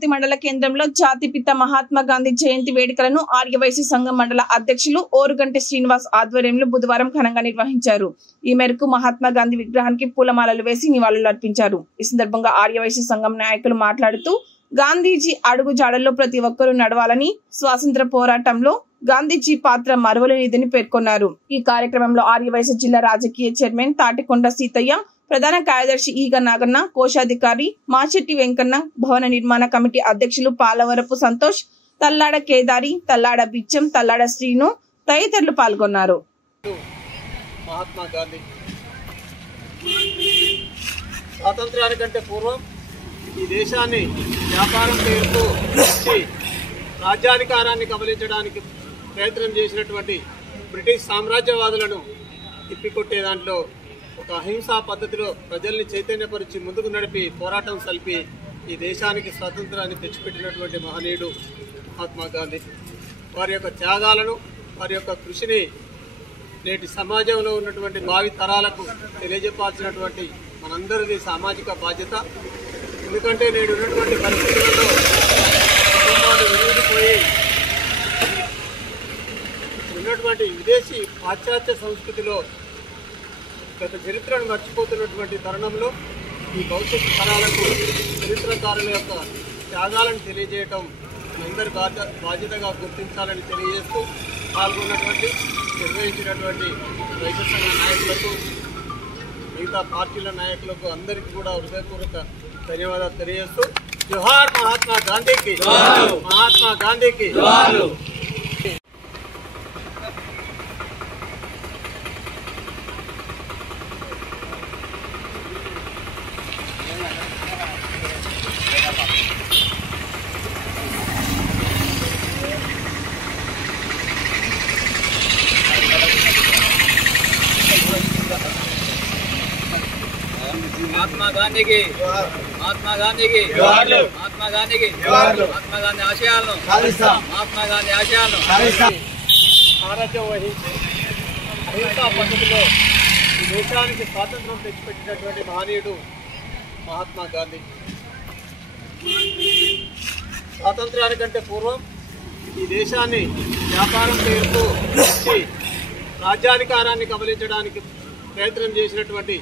తుంగతుర్తి మండల కేంద్రంలో జాతిపిత మహాత్మా గాంధీ జయంతి వేడుకలను ఆర్యవైశ్య సంఘం మండల అధ్యక్షులు ఓరుగంటి శ్రీనివాస్ ఆధ్వర్యంలో బుధవారం ఘనంగా నిర్వహించారు. ఈ మేరకు మహాత్మా గాంధీ విగ్రహానికి పూలమాలలు వేసి నివాళులు అర్పించారు. ఈ సందర్భంగా ఆర్యవైశ్య సంఘం నాయకులు మాట్లాడుతూ గాంధీజీ అడుగు జాడల్లో ప్రతి ఒక్కరూ నడవాలని, స్వాతంత్ర పోరాటంలో గాంధీజీ పాత్ర మరువలేనిదని పేర్కొన్నారు. ఈ కార్యక్రమంలో ఆర్యవైశ్య జిల్లా రాజకీయ చైర్మన్ తాటికొండ సీతయ్య, ప్రధాన కార్యదర్శి ఈగ నాగన్న, కోశాధికారి మాచెట్టి వెంకన్న, భవన నిర్మాణ కమిటీ అధ్యక్షులు పాలవరపు సంతోష్, తల్లాడ కేదారి, తల్లాడ బిచ్చం, తల్లాడ శ్రీను తదితరులు పాల్గొన్నారు. మహాత్మా గాంధీ స్వాతంత్ర్యానికంటే పూర్వం ఈ దేశాన్ని వ్యాపారం పేరుతో రాజ్యాధికారాన్ని కబలించడానికి ప్రయత్నం చేసినటువంటి బ్రిటిష్ సామ్రాజ్యవాదులను తిప్పికొట్టే దాంట్లో ఒక అహింసా పద్ధతిలో ప్రజల్ని చైతన్యపరిచి ముందుకు నడిపి పోరాటం సల్పి ఈ దేశానికి స్వాతంత్రాన్ని తెచ్చిపెట్టినటువంటి మహనీయుడు మహాత్మా గాంధీ. వారి యొక్క త్యాగాలను, వారి యొక్క కృషిని నేటి సమాజంలో ఉన్నటువంటి భావి తరాలకు తెలియజెప్పాల్సినటువంటి మనందరిది సామాజిక బాధ్యత. ఎందుకంటే నేడు ఉన్నటువంటి పరిస్థితులలో కుటుంబాలు విడిపోయి ఉన్నటువంటి విదేశీ పాశ్చాత్య సంస్కృతిలో గత చరిత్రను మర్చిపోతున్నటువంటి తరుణంలో ఈ భవిష్యత్తు తరాలకు చరిత్రకారుల యొక్క త్యాగాలను తెలియజేయటం మనందరి బాధ్యతగా గుర్తించాలని తెలియజేస్తూ పాల్గొన్నటువంటి నిర్వహించినటువంటి వైశ్య సంఘ నాయకులకు, మిగతా పార్టీల నాయకులకు అందరికీ కూడా హృదయపూర్వక ధన్యవాదాలు తెలియజేస్తూ జోహార్ మహాత్మా గాంధీకి, మహాత్మా గాంధీకి. महात्मा गांधी की, महात्मा गांधी की, महात्मा गांधी की, महात्मा गांधी आशयाలను, महात्मा गांधी आशयाలను సారథ్యం వహించి అహింసా పద్ధతిలో ఈ దేశానికి స్వాతంత్రం తెచ్చిపెట్టినటువంటి మహనీయుడు మహాత్మా గాంధీ. స్వాతంత్ర్యానికంటే పూర్వం ఈ దేశాన్ని వ్యాపారం పేరుతో రాజ్యాధికారాన్ని కబలించడానికి ప్రయత్నం చేసినటువంటి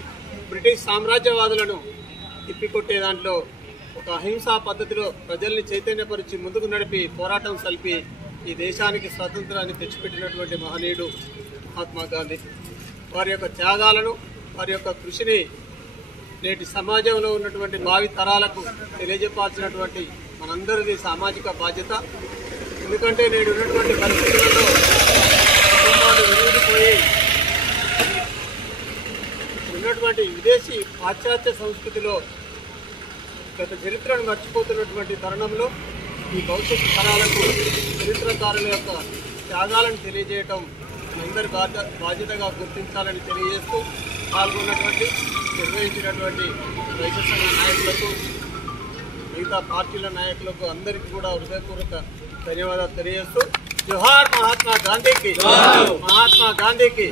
బ్రిటిష్ సామ్రాజ్యవాదులను తిప్పికొట్టే దాంట్లో ఒక అహింసా పద్ధతిలో ప్రజల్ని చైతన్యపరిచి ముందుకు నడిపి పోరాటం సల్పి ఈ దేశానికి స్వాతంత్రాన్ని తెచ్చిపెట్టినటువంటి మహనీయుడు మహాత్మా గాంధీ. వారి యొక్క త్యాగాలను, వారి యొక్క కృషిని నేటి సమాజంలో ఉన్నటువంటి భావి తరాలకు తెలియజెప్పాల్సినటువంటి మనందరిది సామాజిక బాధ్యత. ఎందుకంటే నేడు ఉన్నటువంటి పరిస్థితులలో కుటుంబాలు విడిపోయి ఉన్నటువంటి విదేశీ పాశ్చాత్య సంస్కృతిలో గత చరిత్రను మర్చిపోతున్నటువంటి తరుణంలో ఈ భవిష్యత్తు తరాలకు చరిత్రకారుల యొక్క త్యాగాలను తెలియజేయటం మనందరి బాధ్యతగా గుర్తించాలని తెలియజేస్తూ పాల్గొన్నటువంటి నిర్వహించినటువంటి వైశ్య సంఘ నాయకులకు, మిగతా పార్టీల నాయకులకు అందరికీ కూడా హృదయపూర్వక ధన్యవాదాలు తెలియజేస్తూ జోహార్ మహాత్మా గాంధీకి, మహాత్మా గాంధీకి.